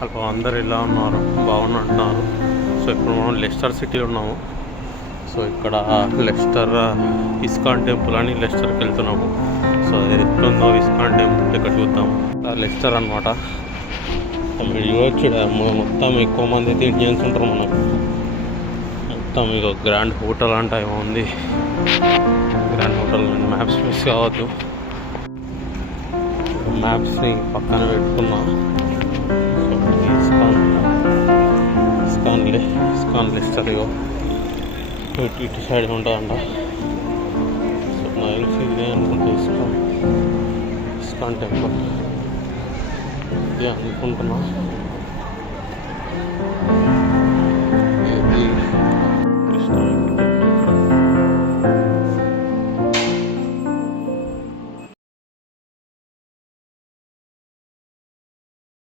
Hello, అందరు ఎలా ఉన్నారు? బాగుంటున్నారు. సో ఇప్పుడు మనం లెస్టర్ సిటీలో ఉన్నాము. సో ఇక్కడ లెస్టర్ ఇస్కాన్ టెంపుల్ అని లెస్టర్కి వెళ్తున్నాము. సో ఎట్లుందో ఇస్కాన్ టెంపుల్ ఇక్కడ చూద్దాం. లెస్టర్ అనమాట. మీరు చూడొచ్చు, మొత్తం ఎక్కువ మంది అయితే ఇండియన్స్ ఉంటారు. మనం మొత్తం ఇక గ్రాండ్ హోటల్ అంట ఏమో ఉంది. గ్రాండ్ హోటల్ మ్యాప్స్ మిస్ కావద్దు. మ్యాప్స్ని పక్కన పెట్టుకున్నా. ఇస్కాన్ లెస్టర్ ఇటు సైడ్ ఉంటుందంట. సో నాకు ఇదే అనుకుంటా ఇస్కాన్ టెంపుల్ ఇది అనుకుంటున్నా.